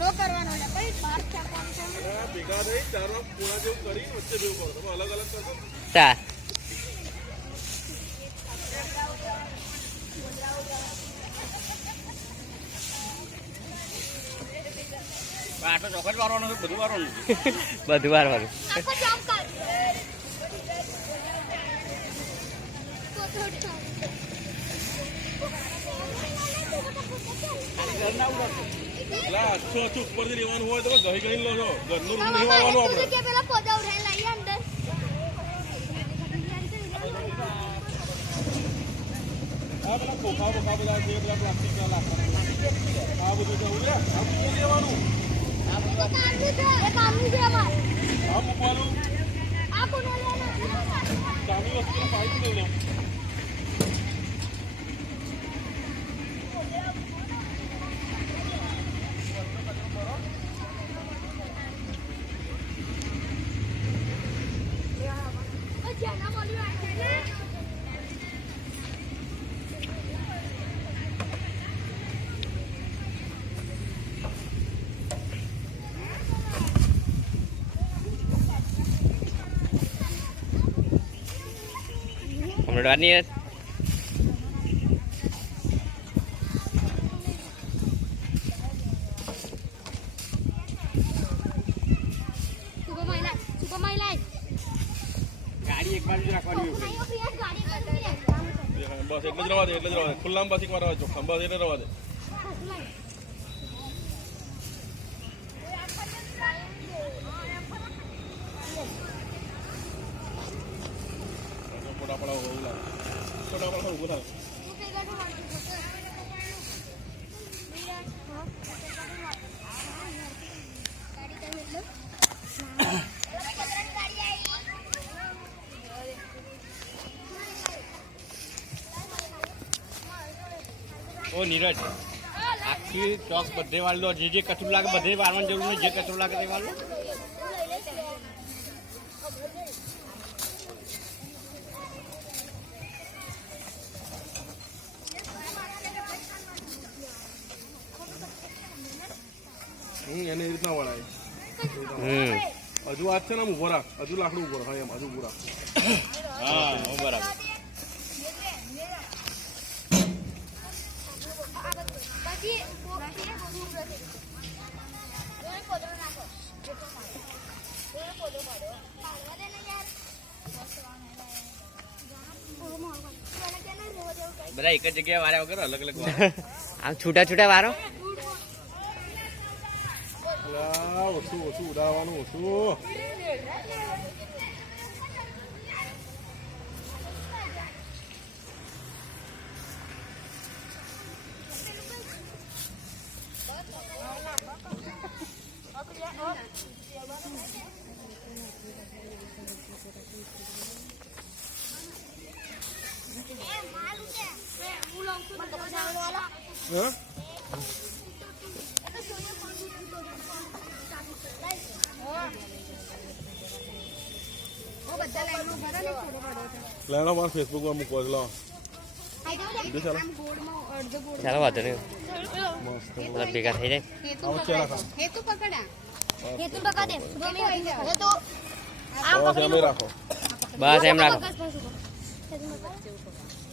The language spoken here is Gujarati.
ઢગલો કરવાનો છે ભાઈ બાર ચાકવાનું છે ભેગા થઈ ચાર પૂરા જેવું કરી વચ્ચે ભેગું કરો તમે અલગ અલગ કરશો તા આટલો ચોખટ વારવાનો છે બધું વારવાનું બધું વારવાનું આખો જામ કર ઉપરથી લેવાનું હોય તો ગહી ગહી લો છો ઘરનું રૂમ નહીં વાળવાનું આપણે કે પેલા પોદા ઉઠાઈ લઈએ અંદર આ પેલા ખોખા બોખા બધા છે પેલા પ્લાસ્ટિક ના લાકડા આ બધું જવું છે આ બધું લેવાનું કામનું છે અમાર આ મૂકવાનું આ કોનો લેના ચાની વસ્તુ પાઇપ લઈ લો Hôm đoán đi સુપર માઈ લાઈ ગાડી એક બાજુ રાખવાની ગાડી બસ એટલે જ રવા દે ખુલ્લામાં બસ એક વાર આવે ચોખ્ખા બસ એટલે રવા દે પોડા ઉભું લાગે ઓ નીરજ આખી ચોક બધે વાળ લો જે કચરું લાગે બધે વાળવાની જરૂર નહીં જે કચરું લાગે તે વાળ લો એને એ રીતના વળાય હજુ વાત છે ને ઉભો રાખ હજુ લાકડું ઉભો રાખ એમ હજુ ઉભો રાખ હા બરાબર બધા એક જ જગ્યાએ વાર્યા વગર અલગ અલગ આમ છૂટા છૂટા વારો ઓછું ઉડાડવાનું ઓછું હા લેવાનો મારા ફેસબુકમાં મૂકવા લો ચાલો વાંધો નહીં બધા ભેગા થઈ જાય બસ એમ રાખો